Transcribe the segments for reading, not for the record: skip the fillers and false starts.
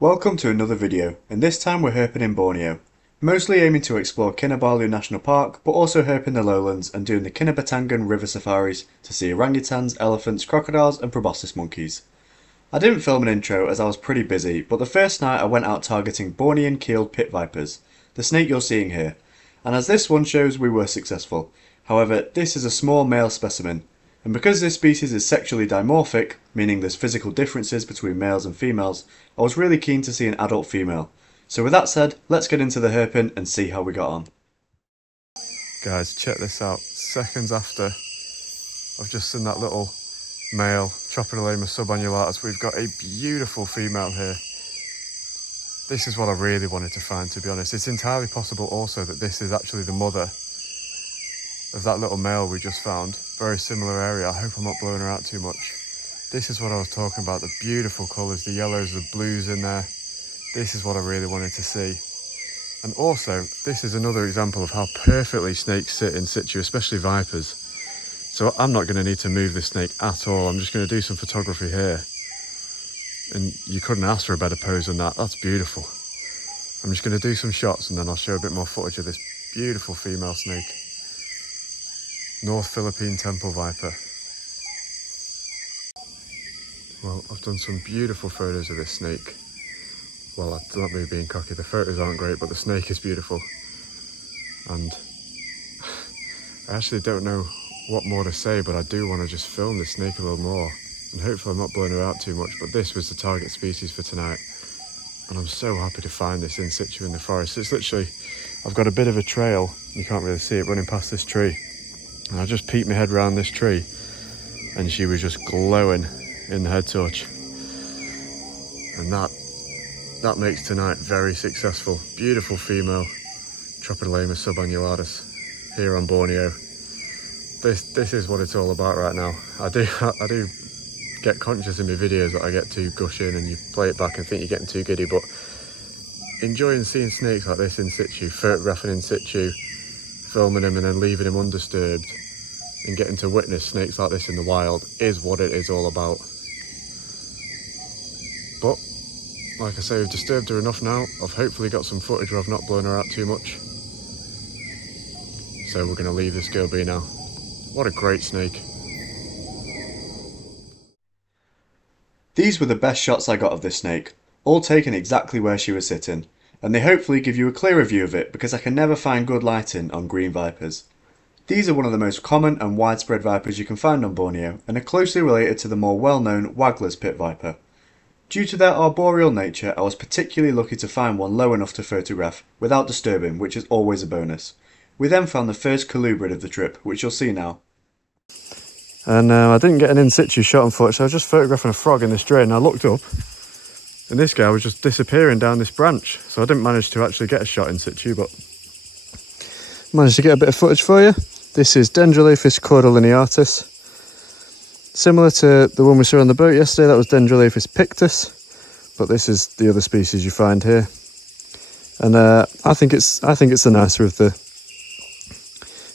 Welcome to another video, and this time we're herping in Borneo. Mostly aiming to explore Kinabalu National Park, but also herping the lowlands and doing the Kinabatangan river safaris to see orangutans, elephants, crocodiles and proboscis monkeys. I didn't film an intro as I was pretty busy, but the first night I went out targeting Borneankeeledpitviper pitvipers, the snake you're seeing here, and as this one shows we were successful. However, this is a small male specimen, and because this species is sexually dimorphic, meaning there's physical differences between males and females, I was really keen to see an adult female. So with that said, let's get into the herping and see how we got on. Guys, check this out. Seconds after I've just seen that little male tropidolaemus subannulatus, we've got a beautiful female here. This is what I really wanted to find, to be honest. It's entirely possible also that this is actually the mother of that little male we just found. Very similar area. I hope I'm not blowing her out too much. This is what I was talking about, the beautiful colours, the yellows, the blues in there. This is what I really wanted to see. And also, this is another example of how perfectly snakes sit in situ, especially vipers. So I'm not going to need to move this snake at all. I'm just going to do some photography here. And you couldn't ask for a better pose than that. That's beautiful. I'm just going to do some shots and then I'll show a bit more footage of this beautiful female snake. North Philippine temple viper. Well, I've done some beautiful photos of this snake. Well, that's not me being cocky, the photos aren't great, but the snake is beautiful. And I actually don't know what more to say, but I do want to just film this snake a little more. And hopefully I'm not blowing her out too much, but this was the target species for tonight. And I'm so happy to find this in situ in the forest. It's literally, I've got a bit of a trail, you can't really see it running past this tree. And I just peeked my head around this tree and she was just glowing in the head torch. And that makes tonight very successful. Beautiful female tropidolaemus subannulatus here on Borneo. This is what it's all about right now. I do get conscious in my videos that I get too gushing and you play it back and think you're getting too giddy, but enjoying seeing snakes like this in situ, photographing in situ, filming them and then leaving them undisturbed and getting to witness snakes like this in the wild is what it is all about. But like I say, we've disturbed her enough now. I've hopefully got some footage where I've not blown her out too much. So we're going to leave this girl be now. What a great snake. These were the best shots I got of this snake, all taken exactly where she was sitting, and they hopefully give you a clearer view of it because I can never find good lighting on green vipers. These are one of the most common and widespread vipers you can find on Borneo and are closely related to the more well-known Wagler's pit viper. Due to their arboreal nature, I was particularly lucky to find one low enough to photograph without disturbing, which is always a bonus. We then found the first colubrid of the trip, which you'll see now. And I didn't get an in situ shot unfortunately, so I was just photographing a frog in this drain and I looked up and this guy was just disappearing down this branch, so I didn't manage to actually get a shot in situ, but managed to get a bit of footage for you. This is Dendrolaphis caudalineatus. Similar to the one we saw on the boat yesterday, that was Dendrolaphis pictus, but this is the other species you find here. And I think it's the nicer of the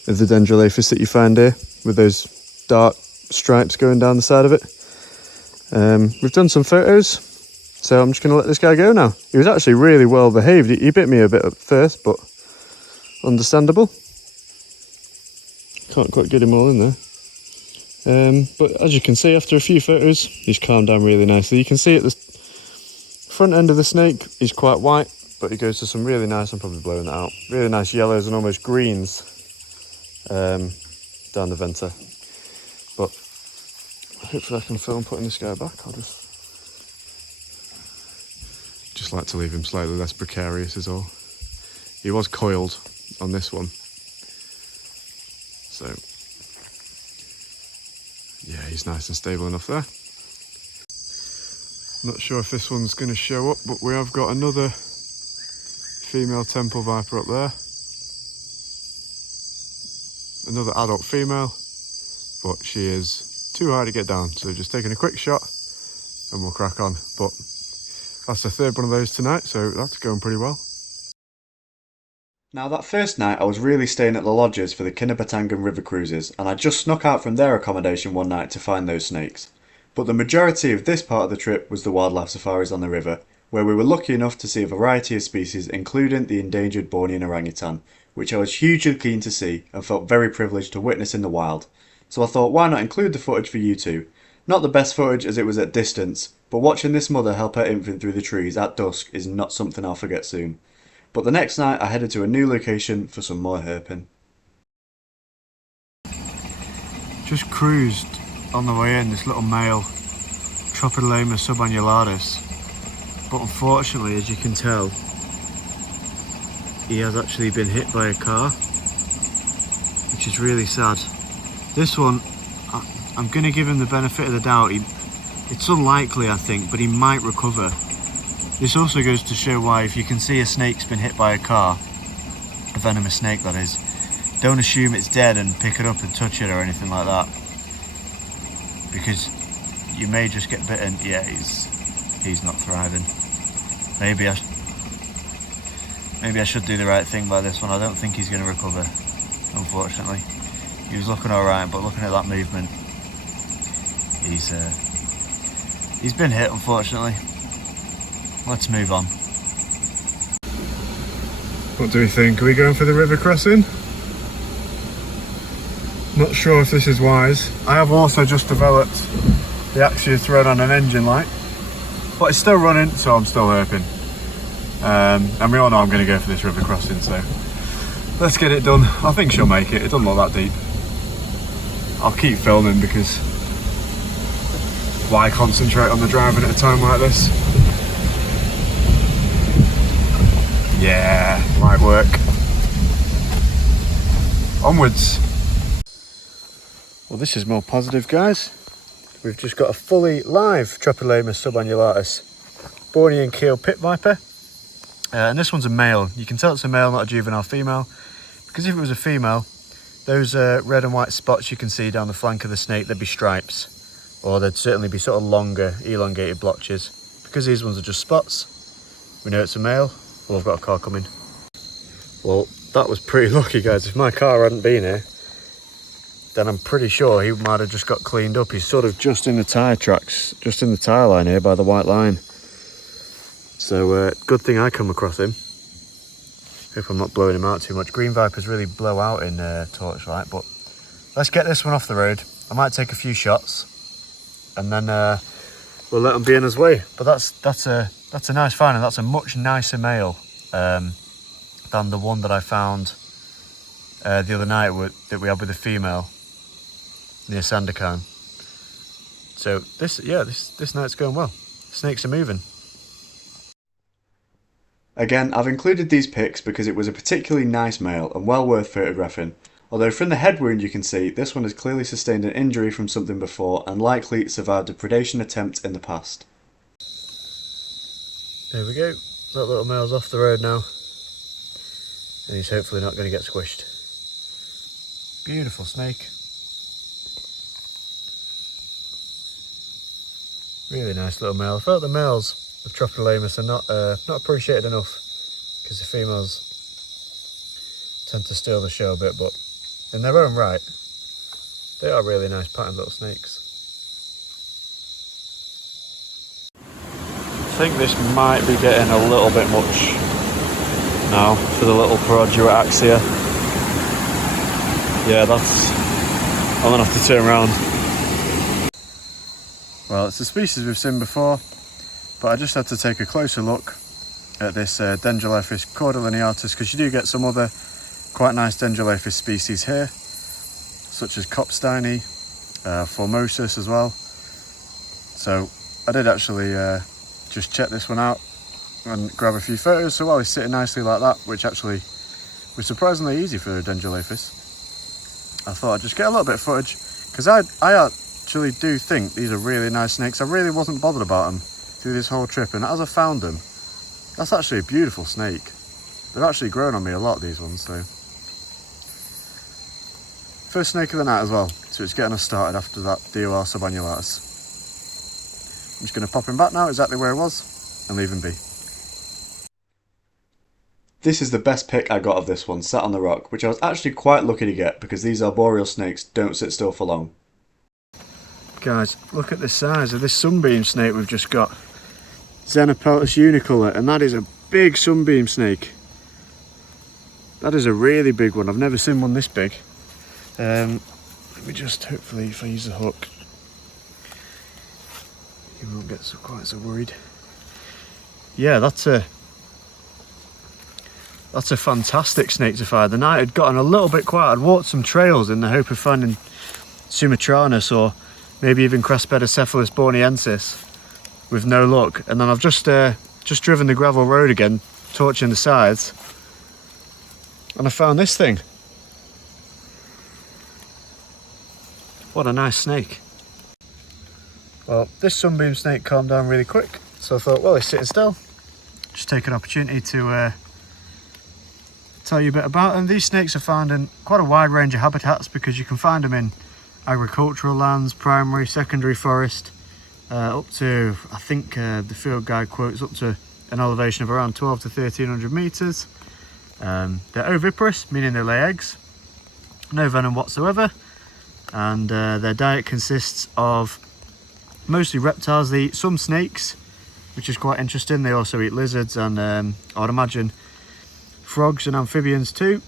Dendrolaphis that you find here, with those dark stripes going down the side of it. We've done some photos, so I'm just going to let this guy go now. He was actually really well behaved. He bit me a bit at first, but understandable. Can't quite get him all in there. But as you can see, after a few photos, he's calmed down really nicely. You can see at the front end of the snake, he's quite white, but he goes to some really nice, I'm probably blowing that out, really nice yellows and almost greens down the venter. But hopefully I can film putting this guy back. I'll just like to leave him slightly less precarious is all. He was coiled on this one. So, yeah, he's nice and stable enough there. Not sure if this one's going to show up, but we have got another female temple viper up there. Another adult female, but she is too high to get down, so just taking a quick shot and we'll crack on. But that's the third one of those tonight, so that's going pretty well. Now that first night I was really staying at the lodges for the Kinabatangan river cruises, and I just snuck out from their accommodation one night to find those snakes. But the majority of this part of the trip was the wildlife safaris on the river, where we were lucky enough to see a variety of species, including the endangered Bornean orangutan, which I was hugely keen to see and felt very privileged to witness in the wild. So I thought, why not include the footage for you two? Not the best footage as it was at distance, but watching this mother help her infant through the trees at dusk is not something I'll forget soon. But the next night I headed to a new location for some more herping. Just cruised on the way in this little male tropidolaemus subannularis, but unfortunately, as you can tell, he has actually been hit by a car, which is really sad. This one, I'm going to give him the benefit of the doubt. It's unlikely, I think, but he might recover. This also goes to show why, if you can see a snake's been hit by a car, a venomous snake that is, don't assume it's dead and pick it up and touch it or anything like that, because you may just get bitten. Yeah, he's not thriving. Maybe I should do the right thing by this one. I don't think he's going to recover, unfortunately. He was looking alright, but looking at that movement, he's been hit, unfortunately. Let's move on. What do we think? Are we going for the river crossing? Not sure if this is wise. I have also just developed the Axia thread on an engine light, but it's still running, so I'm still herping. And we all know I'm going to go for this river crossing, so let's get it done. I think she'll make it. It doesn't look that deep. I'll keep filming because why concentrate on the driving at a time like this? Yeah, might work. Onwards. Well, this is more positive, guys. We've just got a fully live tropidolaemus subannularis borneankeeledpitviper. And this one's a male. You can tell it's a male, not a juvenile female, because if it was a female, those red and white spots you can see down the flank of the snake, they'd be stripes, or they'd certainly be sort of longer, elongated blotches. Because these ones are just spots, we know it's a male. Well, I've got a car coming. Well, that was pretty lucky, guys. If my car hadn't been here, then I'm pretty sure he might have just got cleaned up. He's sort of just in the tyre tracks, just in the tyre line here by the white line. So good thing I come across him. Hope I'm not blowing him out too much. Green vipers really blow out in torchlight, but let's get this one off the road. I might take a few shots and then we'll let him be in his way. But that's a nice find, and that's a much nicer male than the one that I found the other night that we had with the female near Sandakan. So this night's going well. Snakes are moving. Again, I've included these pics because it was a particularly nice male and well worth photographing, although from the head wound you can see this one has clearly sustained an injury from something before and likely survived a predation attempt in the past. There we go, that little male's off the road now, and he's hopefully not going to get squished. Beautiful snake. Really nice little male. I felt the males of tropidolaemus are not appreciated enough, because the females tend to steal the show a bit, but in their own right, they are really nice patterned little snakes. I think this might be getting a little bit much now for the little Paraudua axia. Yeah, I'm gonna have to turn around. Well, it's a species we've seen before, but I just had to take a closer look at this Dendrolephis cordelineatus, because you do get some other quite nice Dendrolephis species here, such as Kopsteini, Formosus as well. So I did actually just check this one out and grab a few photos. So while he's sitting nicely like that, which actually was surprisingly easy for Dendrolephis, I thought I'd just get a little bit of footage, because I actually do think these are really nice snakes. I really wasn't bothered about them through this whole trip, and as I found them, that's actually a beautiful snake. They've actually grown on me a lot, these ones. So first snake of the night as well, so it's getting us started after that DOR subannularis. I'm just going to pop him back now exactly where he was and leave him be. This is the best pic I got of this one, sat on the rock, which I was actually quite lucky to get because these arboreal snakes don't sit still for long. Guys, look at the size of this sunbeam snake we've just got. Xenopeltis unicolor, and that is a big sunbeam snake. That is a really big one. I've never seen one this big. Let me just, hopefully, if I use the hook, you won't get quite so worried. Yeah, that's a fantastic snake to find. The night had gotten a little bit quiet. I'd walked some trails in the hope of finding Sumatranus or maybe even Craspedocephalus borneansis with no luck. And then I've just driven the gravel road again, torching the sides, and I found this thing. What a nice snake. Well, this sunbeam snake calmed down really quick, so I thought, well, he's sitting still. Just take an opportunity to tell you a bit about them. These snakes are found in quite a wide range of habitats because you can find them in agricultural lands, primary, secondary forest, up to, I think the field guide quotes, up to an elevation of around 12 to 1300 metres. They're oviparous, meaning they lay eggs, no venom whatsoever, and their diet consists of mostly reptiles. They eat some snakes, which is quite interesting. They also eat lizards and I'd imagine frogs and amphibians too.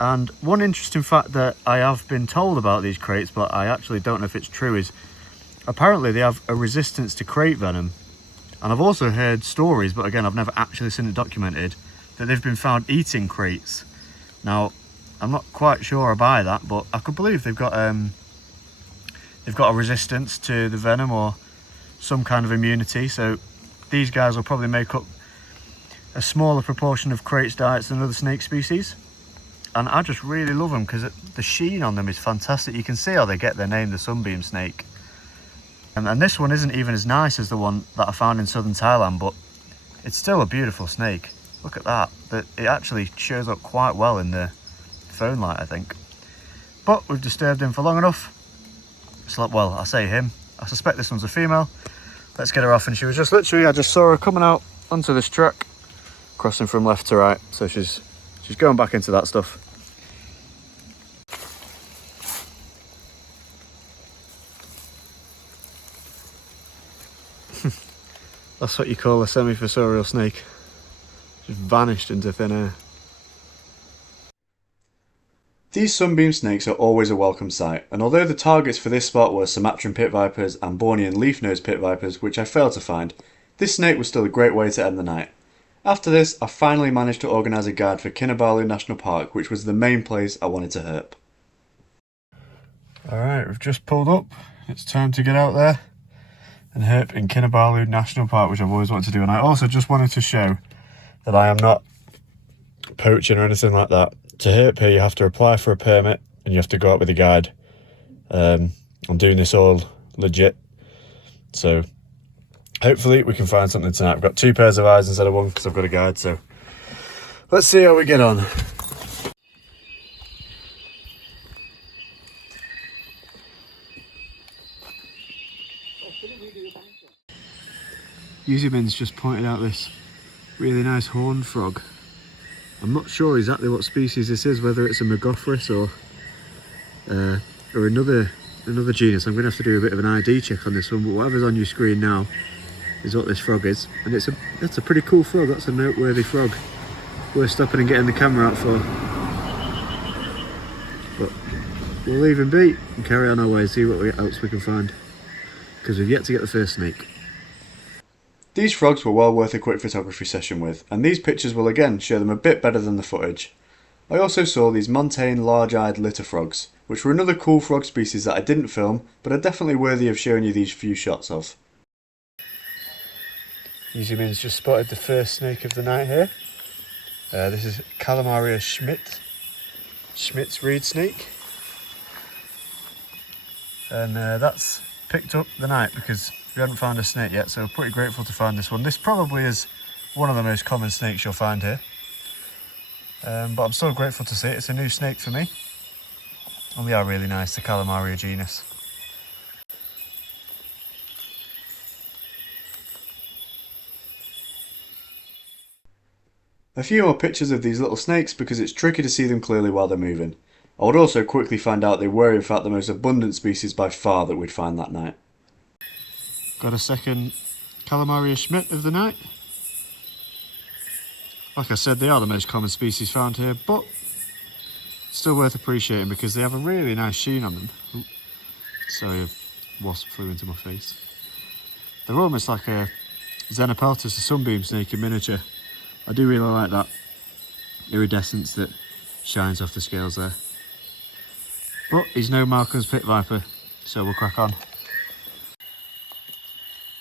And one interesting fact that I have been told about these kraits, but I actually don't know if it's true, is apparently they have a resistance to crate venom. And I've also heard stories, but again I've never actually seen it documented, that they've been found eating kraits. Now I'm not quite sure I buy that, but I could believe they've got a resistance to the venom or some kind of immunity, so these guys will probably make up a smaller proportion of kraits diets than other snake species. And I just really love them because the sheen on them is fantastic. You can see how they get their name, the sunbeam snake. And this one isn't even as nice as the one that I found in southern Thailand, but it's still a beautiful snake. Look at that. It actually shows up quite well in the phone light, I think. But we've disturbed him for long enough. Well, I say him, I suspect this one's a female. Let's get her off. And she was just literally, I just saw her coming out onto this track, crossing from left to right. So she's going back into that stuff. That's what you call a semi-fossorial snake. Just vanished into thin air. These sunbeam snakes are always a welcome sight, and although the targets for this spot were Sumatran pitvipers and Bornean leaf-nosed pitvipers, which I failed to find, this snake was still a great way to end the night. After this, I finally managed to organise a guide for Kinabalu National Park, which was the main place I wanted to herp. Alright, we've just pulled up. It's time to get out there and herp in Kinabalu National Park, which I've always wanted to do. And I also just wanted to show that I am not poaching or anything like that. To herp here, you have to apply for a permit and you have to go out with a guide. I'm doing this all legit, so hopefully we can find something tonight. I've got 2 pairs of eyes instead of 1 because I've got a guide, so let's see how we get on. Yuzumin's just pointed out this really nice horned frog. I'm not sure exactly what species this is, whether it's a Megophrys or another genus. I'm going to have to do a bit of an ID check on this one, but whatever's on your screen now is what this frog is. And that's a pretty cool frog. That's a noteworthy frog. Worth stopping and getting the camera out for. But we'll leave him be and carry on our way and see what else we can find, because we've yet to get the first snake. These frogs were well worth a quick photography session with, and these pictures will again show them a bit better than the footage. I also saw these montane large-eyed litter frogs, which were another cool frog species that I didn't film, but are definitely worthy of showing you these few shots of. Yuzumin's just spotted the first snake of the night here. This is Calamaria Schmidt's reed snake. And that's picked up the night because we haven't found a snake yet, so pretty grateful to find this one. This probably is one of the most common snakes you'll find here. But I'm still grateful to see it. It's a new snake for me. And they are really nice, the Calamaria genus. A few more pictures of these little snakes because it's tricky to see them clearly while they're moving. I would also quickly find out they were in fact the most abundant species by far that we'd find that night. Got a second Calamaria schmidt of the night. Like I said, they are the most common species found here, but still worth appreciating because they have a really nice sheen on them. Ooh, sorry, a wasp flew into my face. They're almost like a Xenopeltis, a sunbeam snake in miniature. I do really like that iridescence that shines off the scales there. But he's no Malcolm's pitviper, so we'll crack on.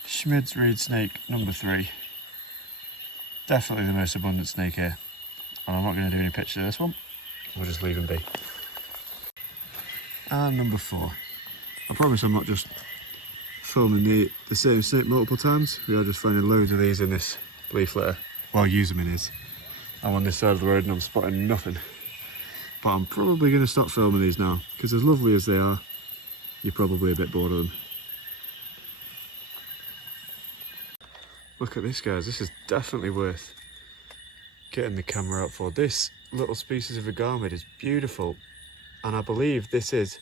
Schmidt's reed snake number 3. Definitely the most abundant snake here. And I'm not going to do any pictures of this one. We'll just leave him be. And number 4. I promise I'm not just filming the same snake multiple times. We are just finding loads of these in this leaf litter. Well, Userman is. I'm on this side of the road and I'm spotting nothing. But I'm probably going to stop filming these now, because as lovely as they are, you're probably a bit bored of them. Look at this, guys. This is definitely worth getting the camera out for. This little species of agamid is beautiful, and I believe this is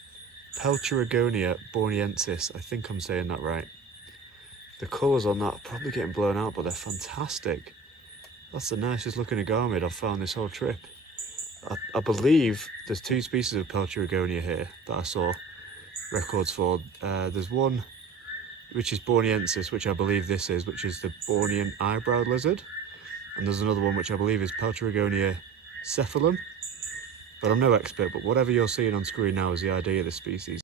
Pelcharagonia borneensis. I think I'm saying that right. The colours on that are probably getting blown out, but they're fantastic. That's the nicest looking agamid I've found this whole trip. I believe there's 2 species of Pelcharagonia here that I saw records for. There's one which is borneensis, which I believe this is, which is the Bornean eyebrowlizard. And there's another one which I believe is Pelcharagonia cephalum. But I'm no expert, but whatever you're seeing on screen now is the idea of the species.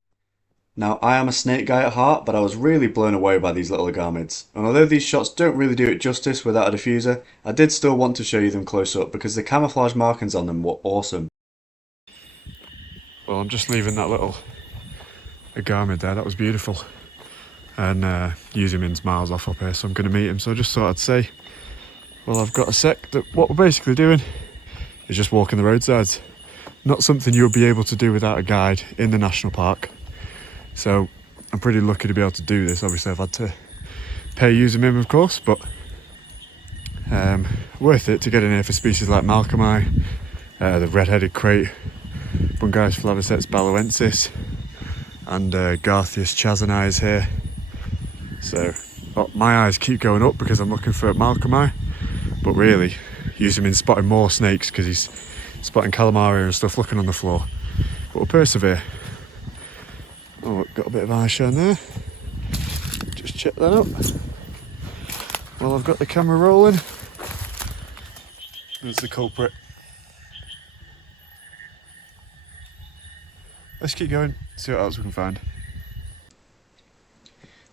Now, I am a snake guy at heart, but I was really blown away by these little agamids. And although these shots don't really do it justice without a diffuser, I did still want to show you them close up because the camouflage markings on them were awesome. Well, I'm just leaving that little agamid there. That was beautiful. And Userman's miles off up here, so I'm going to meet him. So I just thought I'd say, well, I've got a sec, that what we're basically doing is just walking the roadsides. Not something you'll be able to do without a guide in the national park. So I'm pretty lucky to be able to do this. Obviously I've had to pay Userman, of course, but worth it to get in here for species like Malcolmi, the red-headed crate, Bungaris flavicets baloensis, and Garthius chazani is here. So my eyes keep going up because I'm looking for Malcolmi, but really Userman's spotting more snakes because he's spotting calamaria and stuff looking on the floor. But we'll persevere. Oh, got a bit of eye shine there. Just check that out. Well, I've got the camera rolling. There's the culprit. Let's keep going, see what else we can find.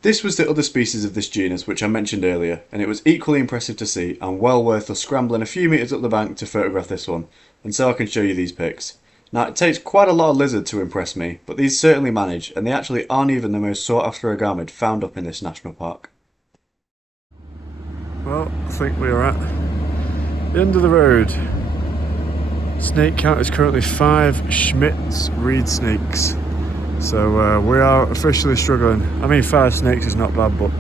This was the other species of this genus which I mentioned earlier, and it was equally impressive to see and well worth us scrambling a few metres up the bank to photograph this one, and so I can show you these pics. Now, it takes quite a lot of lizard to impress me, but these certainly manage, and they actually aren't even the most sought after agamid found up in this national park. Well, I think we are at the end of the road. Snake count is currently 5 Schmidt's reed snakes. So we are officially struggling. I mean, 5 snakes is not bad, but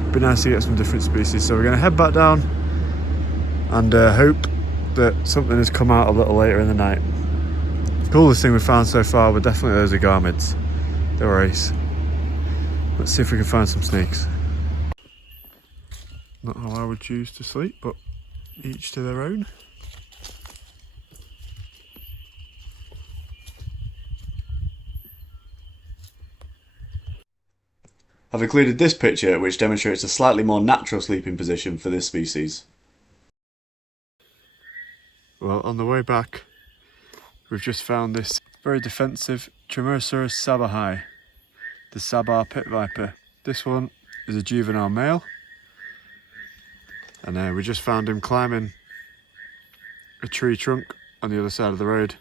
it'd be nice to get some different species. So we're going to head back down and hope that something has come out a little later in the night. The coolest thing we've found so far were definitely those agamids. They were ace. Let's see if we can find some snakes. Not how I would choose to sleep, but each to their own. I've included this picture which demonstrates a slightly more natural sleeping position for this species. Well, on the way back, we've just found this very defensive Tremosaurus sabahai, the Sabah pitviper. This one is a juvenile male, and we just found him climbing a tree trunk on the other side of the road.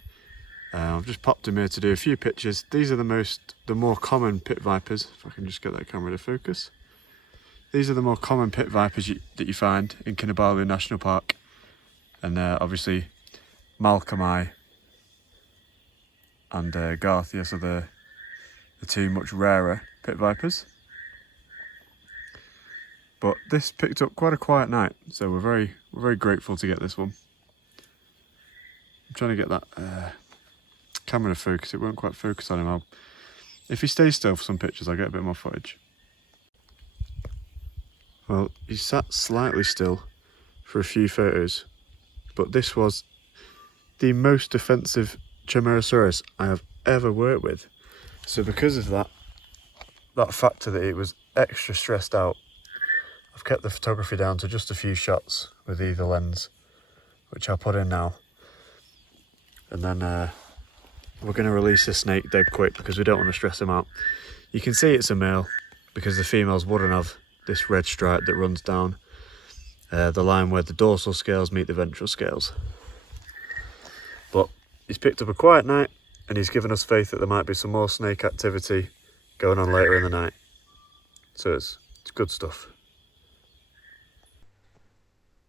I've just popped him here to do a few pictures. These are the more common pit vipers. If I can just get that camera to focus. These are the more common pit vipers that you find in Kinabalu National Park. And obviously Malcolmi and Garthius are the 2 much rarer pit vipers. But this picked up quite a quiet night, so we're very grateful to get this one. I'm trying to get that camera to focus. It won't quite focus on him. If he stays still for some pictures, I'll get a bit more footage. Well, he sat slightly still for a few photos, but this was the most defensive Chimaerosaurus I have ever worked with. So because of that factor that it was extra stressed out, I've kept the photography down to just a few shots with either lens, which I'll put in now. And then we're going to release this snake dead quick because we don't want to stress him out. You can see it's a male because the females wouldn't have this red stripe that runs down the line where the dorsal scales meet the ventral scales. But he's picked up a quiet night and he's given us faith that there might be some more snake activity going on later in the night. So it's good stuff.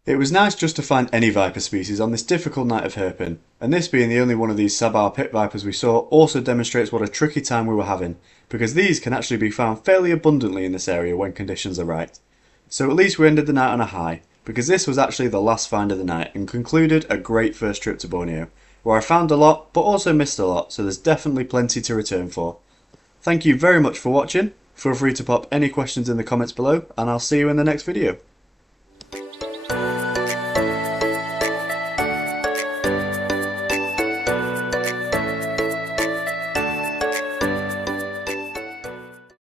It was nice just to find any viper species on this difficult night of herping, and this being the only one of these Sabah pit vipers we saw also demonstrates what a tricky time we were having, because these can actually be found fairly abundantly in this area when conditions are right. So at least we ended the night on a high, because this was actually the last find of the night and concluded a great first trip to Borneo, where I found a lot but also missed a lot, so there's definitely plenty to return for. Thank you very much for watching, feel free to pop any questions in the comments below, and I'll see you in the next video.